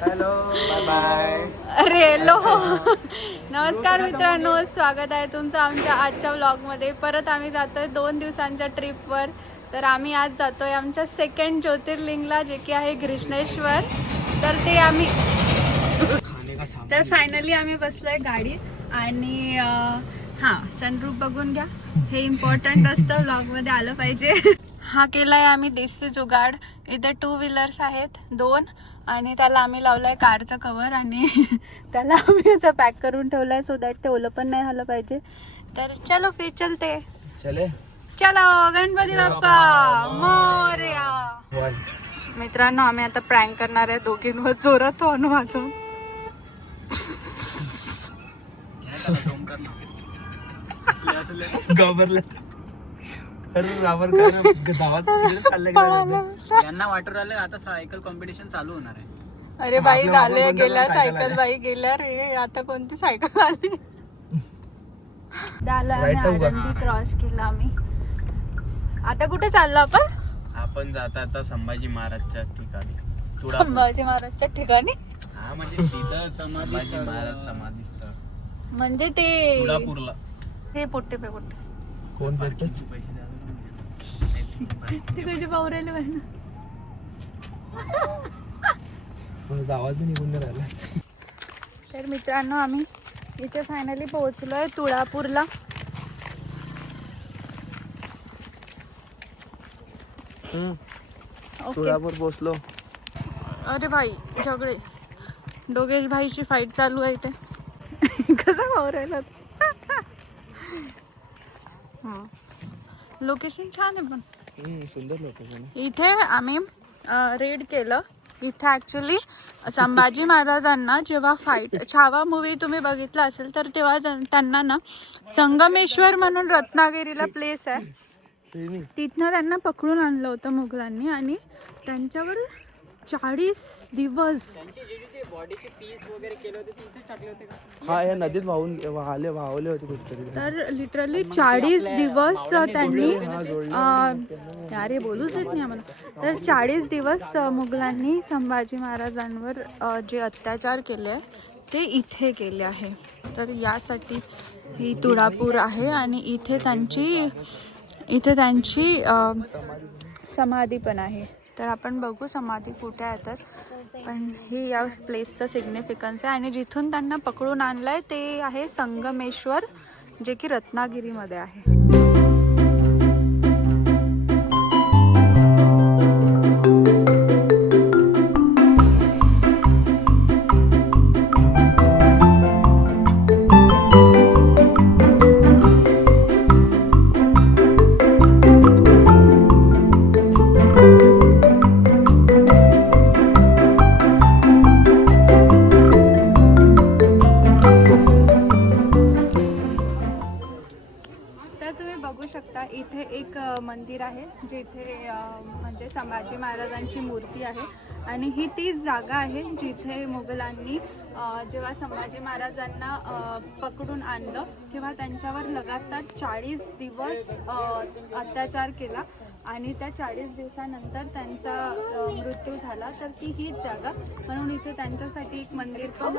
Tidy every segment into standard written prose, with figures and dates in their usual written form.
Hello bye bye. अरे hello. नमस्कार मित्रांनो, स्वागत आहे तुमचं आमच्या आजच्या व्लॉगमध्ये. परत आम्ही जातोय 2 दिवसांच्या ट्रिपवर. तर आम्ही आज जातोय आमच्या सेकंड ज्योतिर्लिंगला, जे की आहे घृष्णेश्वर. तर ते आम्ही तर फायनली आम्ही बसलोय गाडीत आणि हां, सनरूफ बघून घ्या. हे इम्पॉर्टंट असतं, व्लॉगमध्ये आलं पाहिजे. हा केलाय आम्ही देशी जुगाड. इथे 2 व्हीलर्स आहेत 2 आणि त्याला आम्ही लावलाय कारचं कव्हर आणि त्याला आम्ही असं पॅक करून ठेवलाय सो दॅट ते ओलं पण नाही झालं पाहिजे. तर चलो फिर चलते. चलो गणपती बाप्पा मोरया. मित्रांनो, आम्ही आता प्रँक करणार आहे दोघींवर जोरात तो वाजवून. घाबरलं. अरे रावर काय गावात चाललंय. यांना वाटर आलं आता सायकल कॉम्पिटिशन चालू होणार आहे. अरे बाई, झाले गेल्या सायकल बाई गेल्या रे. आता कोणती सायकल आली? आनंदी क्रॉस केला आम्ही. आता कुठे चाललो आपण? आपण जात आता संभाजी महाराजच्या ठिकाणी. संभाजी महाराजच्या ठिकाणी हा, म्हणजे तिथं संभाजी महाराज समाधी स्थळ म्हणजे ते तुळापूरला. हे पोट्टे पे पोट्टे कोण बोलतो? ते कसे पाहू राहिले बाई. आवाज निघून राहिला. तर मित्रांनो, आम्ही इथे फायनली पोहोचलोय तुळापूरला. तुळापूर पोहोचलो. अरे भाई, झगडे डोगेश भाईची फाईट चालू आहे इथे. कसं पाहू राहिला? लोकेशन छान आहे पण सुंदर लोकेशन. इथे आम्ही रेड केलं. इथे ॲक्च्युली संभाजी महाराजांना जेव्हा फाईट छावा मूवी तुम्ही बघितला असेल तर तेव्हा त्यांना ना संगमेश्वर म्हणून रत्नागिरीला प्लेस आहे, तिथनं त्यांना पकडून आणलं होतं मुघलांनी आणि त्यांच्यावर 40 दिवस हा, या नदीत वाहले होते कुठेतरी. तर लिटरली 40 दिवस त्यांनी अरे बोलूच येत नाही आम्हाला. तर 40 दिवस मुघलांनी संभाजी महाराजांवर जे अत्याचार केले ते इथे केले आहे. तर यासाठी ही तुळापूर आहे आणि इथे त्यांची समाधी पण आहे. तर आपण बघू समाधी कुठे आहे. तर पण हे या प्लेसचं सिग्निफिकन्स आहे आणि जिथून त्यांना पकडून आणलं आहे ते आहे संगमेश्वर, जे की रत्नागिरीमध्ये आहे. इथे एक मंदिर आहे जिथे म्हणजे संभाजी महाराजांची मूर्ती आहे आणि ही तीच जागा आहे जिथे मुघलांनी जेव्हा संभाजी महाराजांना पकडून आणलं तेव्हा त्यांच्यावर लगातार 40 दिवस अत्याचार केला आणि त्या 40 दिवसानंतर त्यांचा मृत्यू झाला. तर ती हीच जागा, म्हणून इथे त्यांच्यासाठी एक मंदिर पण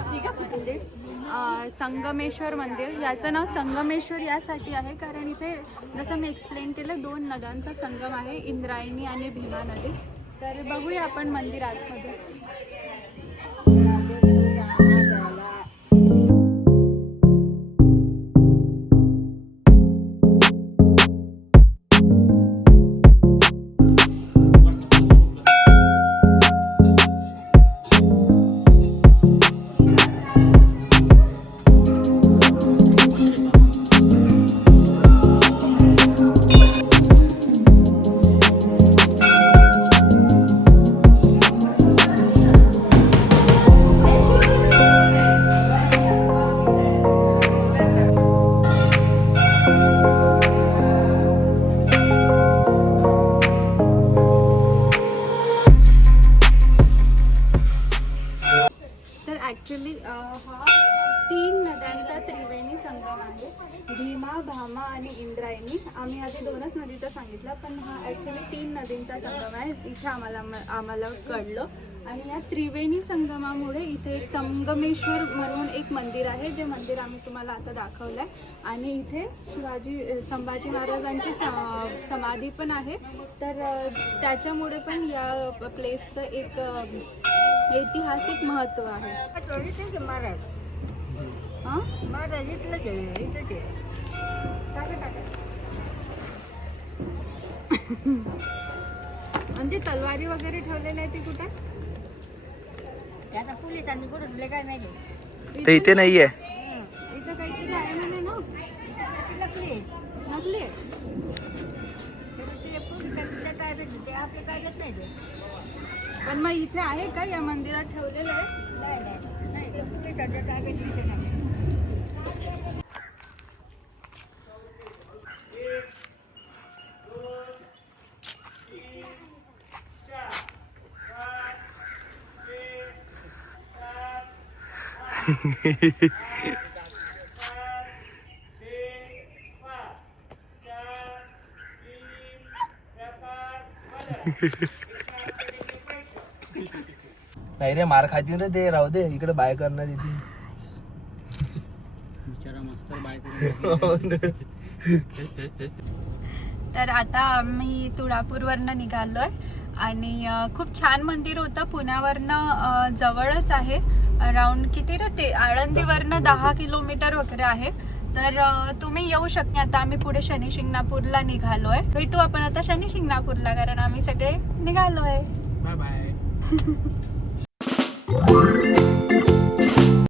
संगमेश्वर मंदिर. याचं नाव संगमेश्वर यासाठी आहे कारण इथे जसं मी एक्सप्लेन केलं 2 नद्यांचा संगम आहे, इंद्रायणी आणि भीमा नदी. तर बघूया आपण मंदिर आतमध्ये. ॲक्च्युली हा 3 नद्यांचा त्रिवेणी संगम आहे, भीमा, भामा आणि इंद्रायणी. आम्ही आधी 2च नदीचा सांगितलं, पण हा ॲक्च्युली 3 नदींचा संगम आहे इथे आम्हाला कळलं. आणि या त्रिवेणी संगमामुळे इथे एक संगमेश्वर म्हणून एक मंदिर आहे, जे मंदिर आम्ही तुम्हाला आता दाखवलं आहे. आणि इथे संभाजी महाराजांची समाधी पण आहे. तर त्याच्यामुळे पण या प्लेसचं एक ऐतिहासिक महत्त्व आहे. हां आणि ते तलवारी वगैरे ठेवलेले आहे ते कुठे? आता पोलिसांनी कुठे ठेवले काय नाही. ते इथे नाहीये. इथं काहीतरी आहे म्हणे ना. नकली नकली आहे. पोलिसांच्या ताब्यात ते आपल्या ताब्यात नाही ते. पण मग इथे आहे का या मंदिरात ठेवलेलं आहे? नाही ते पोलिसांच्या ताब्यात इथे नाही. नाही रे, मार खातील रे ते. राहू दे, इकडे बाय करणार येते. बिचारा मस्त बाय तर आता आम्ही तुळापूरवरनं निघालोय आणि खूप छान मंदिर होतं. पुण्यावरनं जवळच आहे. अराउंड किती रे ते, आळंदीवरनं 10 किलोमीटर वगैरे आहे. तर तुम्ही येऊ शकता. आता आम्ही पुढे शनी शिंगणापूरला निघालोय. भेटू आपण आता शनी शिंगणापूरला, कारण आम्ही सगळे निघालोय. Bye bye.